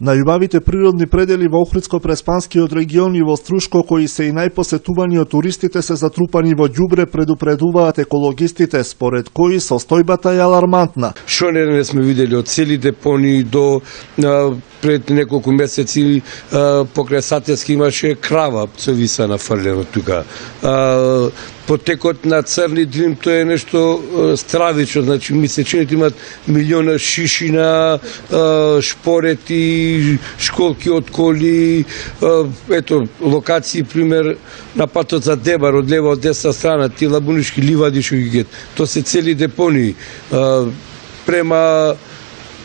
На љубавите природни предели во Охридско-Преспанскиот регион и во Струшко, кои се и најпосетувани од туристите, се затрупани во ѓубре, предупредуваат екологистите, според кои состојбата е алармантна. Што не сме видели од цели депонии до пред неколку месеци покрај Сатевски имаше крава цевиса нафрлено тука. Потекот на Црни Дрим, тоа е нешто стравично, значи ми се чинат имат милиона шишина, шпорети, школки од коли, ето локации пример на патот за Дебар од лева од десна страна, ти лабунишки ливади што ги гет. Тоа се цели депонии. Према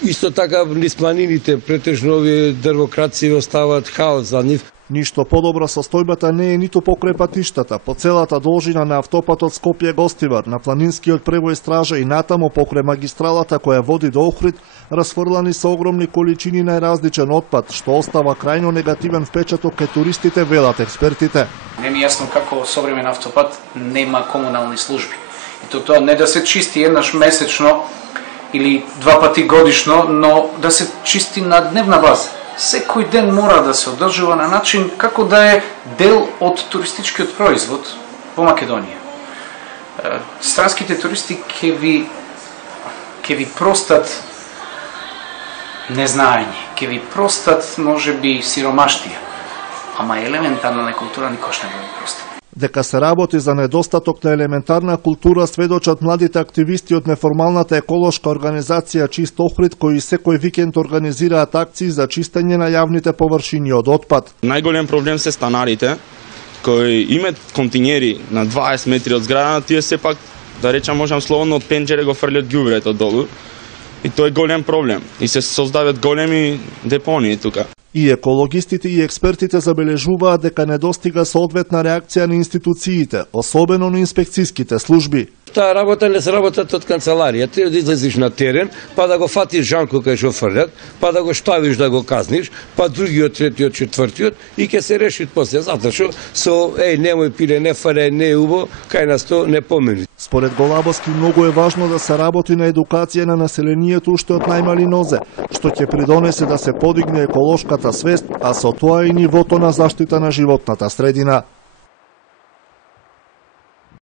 исто така низ планините претежно овие дрвокраци оставаат хаос за нив. Ништо подобра состојбата не е ниту покрај патиштата, по целата должина на автопатот Скопје-Гостивар, на планинскиот превој Стража и натамо покрај магистралата која води до Охрид, расфрлани се огромни количини најразличен отпад, што остава крајно негативен впечаток кај туристите, велат експертите. Не ми е јасно како современ автопат нема комунални служби. И тоа не да се чисти еднаш месечно или два пати годишно, но да се чисти на дневна база. Секој ден мора да се одржува на начин како да е дел од туристичкиот производ во Македонија. Странските туристи ќе ви простат незнаење, ќе ви простат можеби сиромаштија, ама елементарна некултура никош не ви простат. Дека се работи за недостаток на елементарна култура сведочат младите активисти од неформалната еколошка организација Чист Охрид, кои секој викенд организираат акции за чистење на јавните површини од отпад. Најголем проблем се станарите, кои имаат континери на 20 метри од зградата, тие сепак, да речам, можам слободно од пенџере го фрлят ѓубрето долу. И тоа е голем проблем. И се создават големи депонии тука. И екологистите и експертите забележуваат дека недостига соодветна реакција на институциите, особено на инспекцијските служби. Таа работа не се работат од канцеларија. Треба да излезеш на терен, па да го фатиш жанко кај што фрлят, па да го штавиш да го казниш, па другиот, третиот, четвртиот и ќе се реши после. Затоа што со немој пиле, не фаре, не е убаво, кај нас тоа не помени. Според Голабовски многу е важно да се работи на едукација на населението уште од најмали нозе, што ќе придонесе да се подигне еколошката свест, а со тоа и нивото на заштита на животната средина.